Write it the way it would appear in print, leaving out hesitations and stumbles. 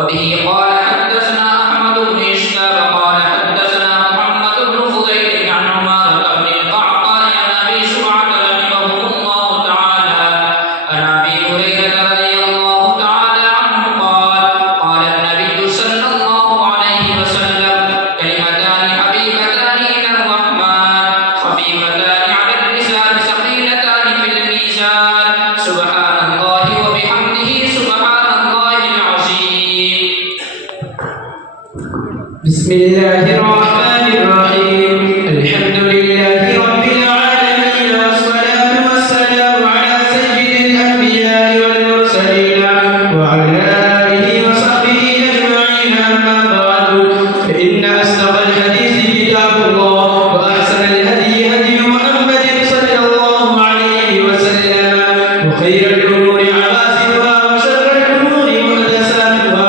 وبه قال حدثنا أحمد بن إسحاق قال حدثنا محمد بن فضيل عن عمارة بن القعقاع عن أبي شعبة رحمه الله تعالى عن أبي هريرة رضي الله تعالى عنه قال قال النبي صلى الله عليه وسلم كلمتان حبيبتان إلى الرحمن خفيفتان على اللسان ثقيلتان في الميزان سبحان الله وبحمده سبحان الله العظيم. بسم الله الرحمن الرحيم.